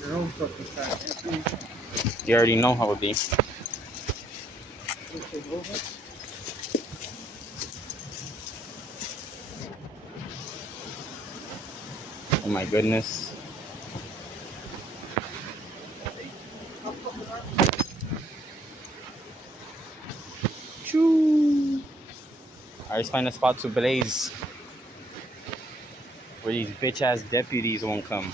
your own fucking time. You already know how it be. Oh my goodness. Choo. I just find a spot to blaze where these bitch ass deputies won't come.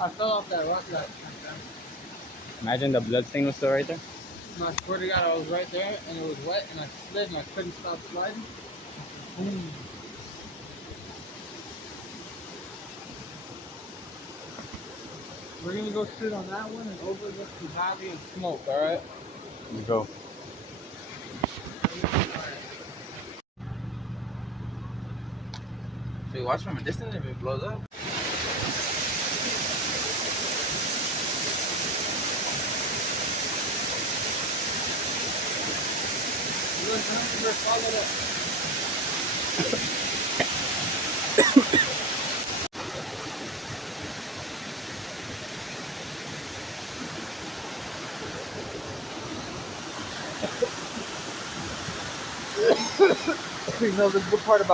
I fell off that rock last time. Imagine the blood stain was still right there. No, I swear to God, I was right there and it was wet and I slid and I couldn't stop sliding. Boom. We're gonna go sit on that one and overlook the valley and smoke, alright? Let's go. So you watch from a distance if it blows up? Follow that. You know the good part about